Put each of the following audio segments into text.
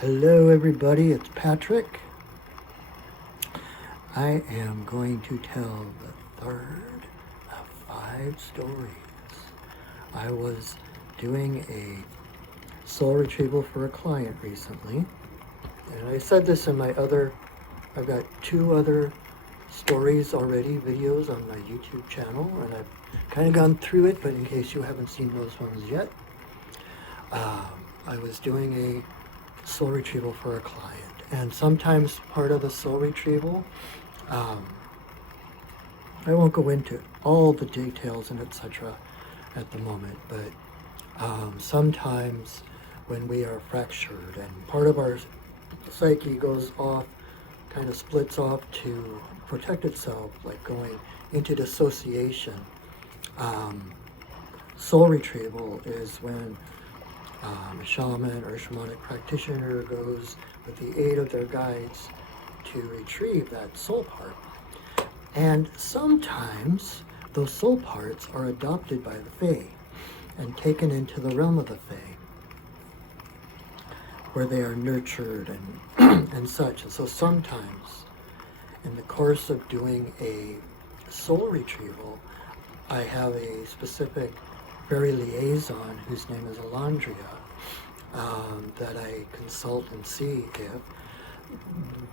Hello everybody, it's Patrick. I am going to tell the third of 5 stories. I was doing a soul retrieval for a client recently, and I said this in I've got 2 other stories already, videos on my YouTube channel, and I've kind of gone through it, but in case you haven't seen those ones yet, I was doing a soul retrieval for a client, and sometimes part of the soul retrieval, I won't go into all the details and etc. at the moment, but sometimes when we are fractured and part of our psyche goes off, kind of splits off to protect itself, like going into dissociation, soul retrieval is when a shaman or a shamanic practitioner goes with the aid of their guides to retrieve that soul part. And sometimes those soul parts are adopted by the Fae and taken into the realm of the Fae, where they are nurtured and, and such. And so sometimes in the course of doing a soul retrieval, I have a specific fairy liaison whose name is Alandria, that I consult and see if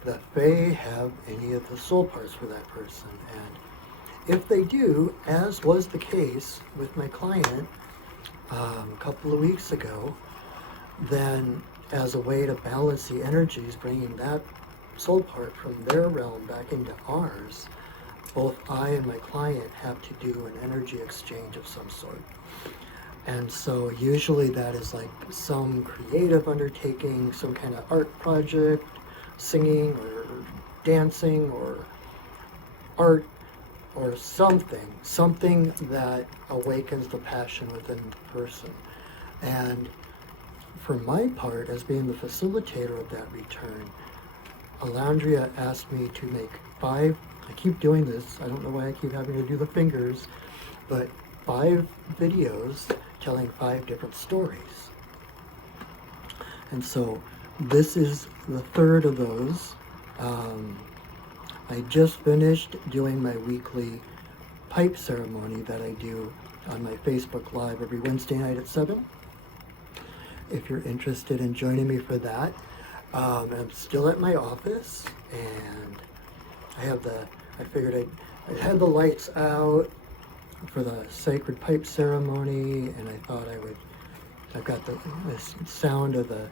the Fae have any of the soul parts for that person. And if they do, as was the case with my client a couple of weeks ago, then as a way to balance the energies, bringing that soul part from their realm back into ours, both I and my client have to do an energy exchange of some sort. And so usually that is like some creative undertaking, some kind of art project, singing or dancing or art or something that awakens the passion within the person. And for my part, as being the facilitator of that return, Alandria asked me to make 5, I keep doing this, I don't know why I keep having to do the fingers, but 5 videos telling 5 different stories. And so this is the third of those. I just finished doing my weekly pipe ceremony that I do on my Facebook Live every Wednesday night at 7. If you're interested in joining me for that, I'm still at my office, and I figured I had the lights out for the sacred pipe ceremony, and I thought I've got the sound of the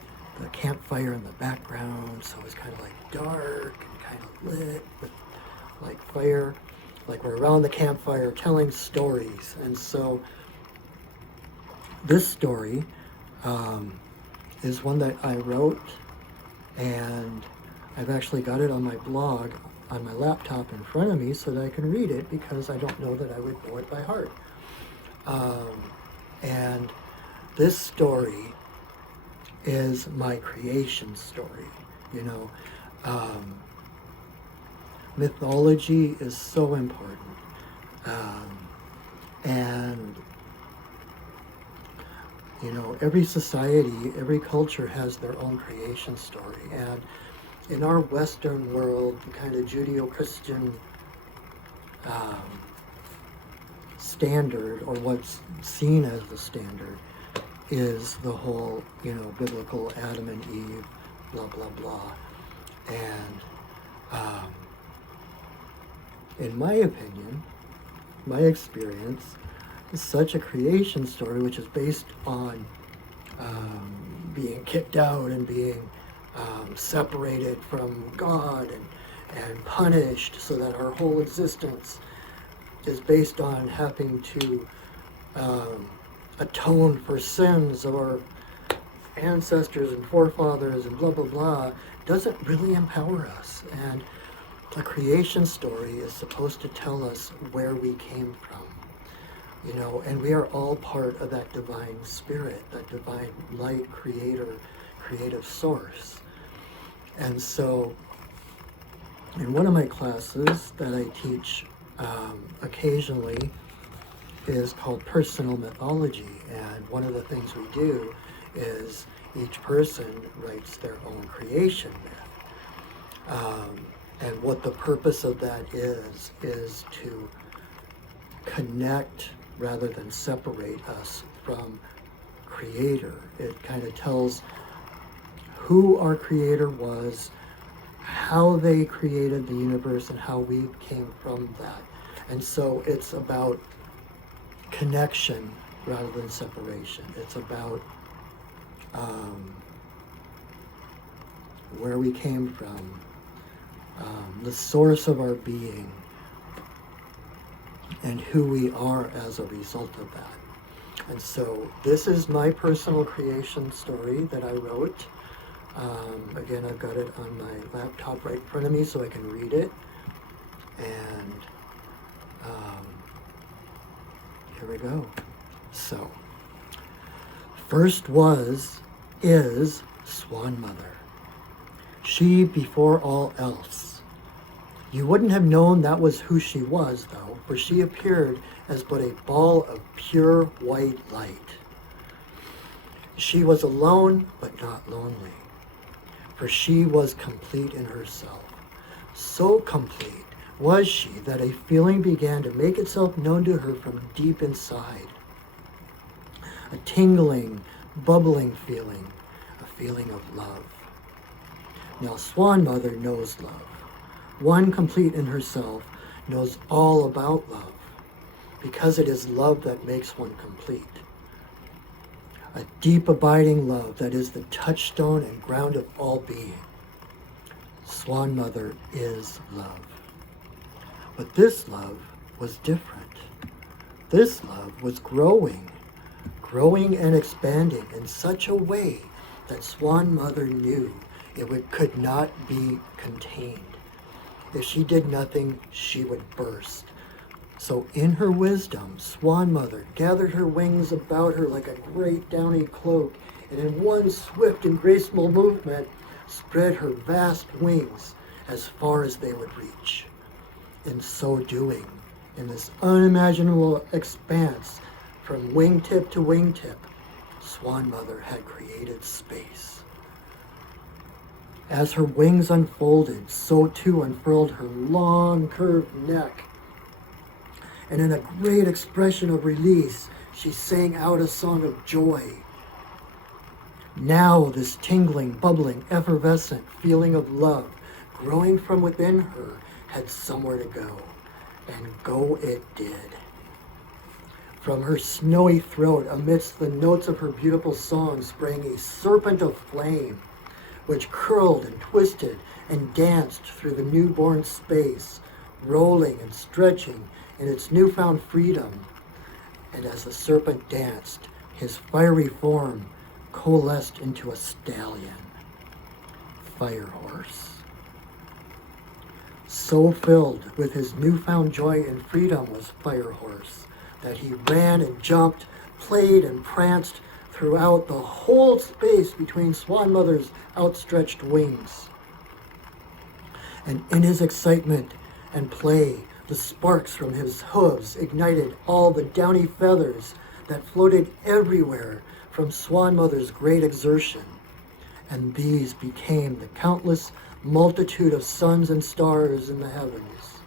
campfire in the background, so it was kind of like dark and kind of lit with like fire, like we're around the campfire telling stories. And so this story is one that I wrote, and I've actually got it on my blog on my laptop in front of me so that I can read it, because I don't know that I would know it by heart. And this story is my creation story. Mythology is so important. And every society, every culture has their own creation story. And in our Western world, the kind of Judeo-Christian standard, or what's seen as the standard, is the whole, biblical Adam and Eve, blah, blah, blah. And in my opinion, my experience, such a creation story, which is based on being kicked out and being separated from God and punished, so that our whole existence is based on having to atone for sins of our ancestors and forefathers and blah, blah, blah, doesn't really empower us. And the creation story is supposed to tell us where we came from, and we are all part of that divine spirit, that divine light, creator, creative source. And so in one of my classes that I teach occasionally is called personal mythology, and one of the things we do is each person writes their own creation myth. And what the purpose of that is to connect rather than separate us from Creator. It kind of tells who our Creator was, how they created the universe, and how we came from that. And so it's about connection rather than separation. It's about where we came from, the source of our being, and who we are as a result of that. And so this is my personal creation story that I wrote. Again, I've got it on my laptop right in front of me so I can read it. And here we go. So, first is Swan Mother. She before all else. You wouldn't have known that was who she was, though, for she appeared as but a ball of pure white light. She was alone, but not lonely, for she was complete in herself. So complete was she that a feeling began to make itself known to her from deep inside. A tingling, bubbling feeling, a feeling of love. Now, Swan Mother knows love. One complete in herself knows all about love, because it is love that makes one complete. A deep abiding love that is the touchstone and ground of all being. Swan Mother is love. But this love was different. This love was growing and expanding in such a way that Swan Mother knew it could not be contained. If she did nothing, she would burst. So in her wisdom, Swan Mother gathered her wings about her like a great downy cloak, and in one swift and graceful movement, spread her vast wings as far as they would reach. In so doing, in this unimaginable expanse, from wingtip to wingtip, Swan Mother had created space. As her wings unfolded, so too unfurled her long, curved neck. And in a great expression of release, she sang out a song of joy. Now this tingling, bubbling, effervescent feeling of love growing from within her had somewhere to go, and go it did. From her snowy throat, amidst the notes of her beautiful song, sprang a serpent of flame, which curled and twisted and danced through the newborn space, rolling and stretching in its newfound freedom. And as the serpent danced, his fiery form coalesced into a stallion, Fire Horse. So filled with his newfound joy and freedom was Fire Horse that he ran and jumped, played and pranced throughout the whole space between Swan Mother's outstretched wings. And in his excitement and play, the sparks from his hooves ignited all the downy feathers that floated everywhere from Swan Mother's great exertion. And these became the countless multitude of suns and stars in the heavens.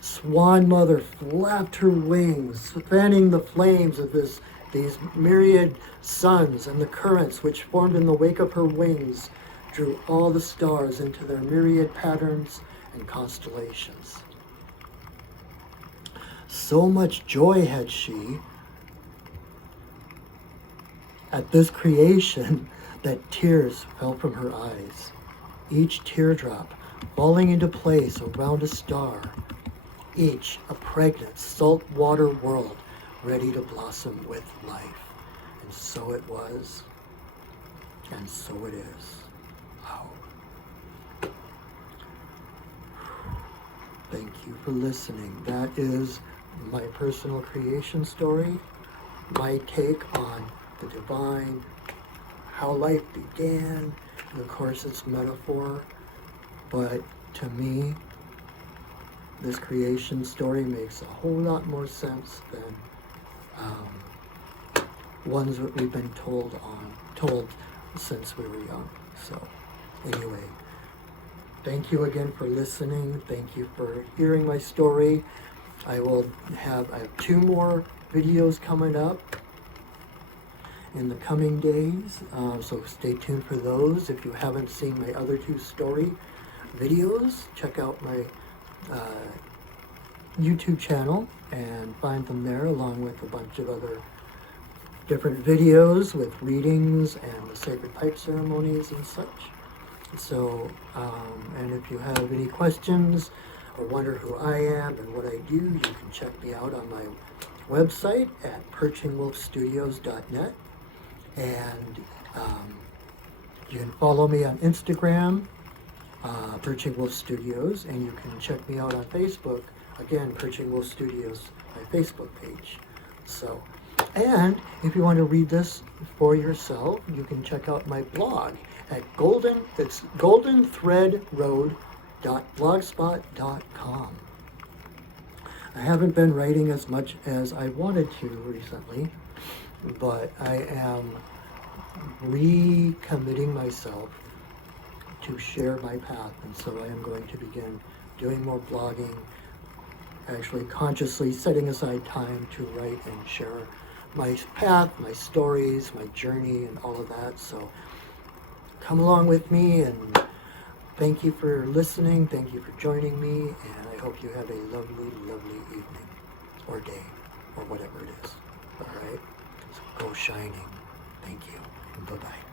Swan Mother flapped her wings, fanning the flames of these myriad suns, and the currents which formed in the wake of her wings drew all the stars into their myriad patterns and constellations. So much joy had she at this creation that tears fell from her eyes, each teardrop falling into place around a star, each a pregnant saltwater world ready to blossom with life. And so it was, and so it is. Wow. Thank you for listening. That is my personal creation story, my take on the divine, how life began, and of course it's metaphor, but to me, this creation story makes a whole lot more sense than ones that we've been told on told since we were young. So anyway, thank you again for listening. Thank you for hearing my story. I have 2 more videos coming up in the coming days, so stay tuned for those. If you haven't seen my other 2 story videos, check out my YouTube channel and find them there, along with a bunch of other different videos with readings and the sacred pipe ceremonies and such. So, and if you have any questions or wonder who I am and what I do, you can check me out on my website at perchingwolfstudios.net, and you can follow me on Instagram, Perching Wolf Studios, and you can check me out on Facebook, again, Perching Wolf Studios, my Facebook page. So, and if you want to read this for yourself, you can check out my blog at goldenthreadroad.blogspot.com. I haven't been writing as much as I wanted to recently, but I am recommitting myself to share my path, and so I am going to begin doing more blogging, actually consciously setting aside time to write and share my path, my stories, my journey, and all of that. So come along with me, and thank you for listening. Thank you for joining me, and I hope you have a lovely, lovely evening or day or whatever it is. All right? So go shining. Thank you, and bye-bye.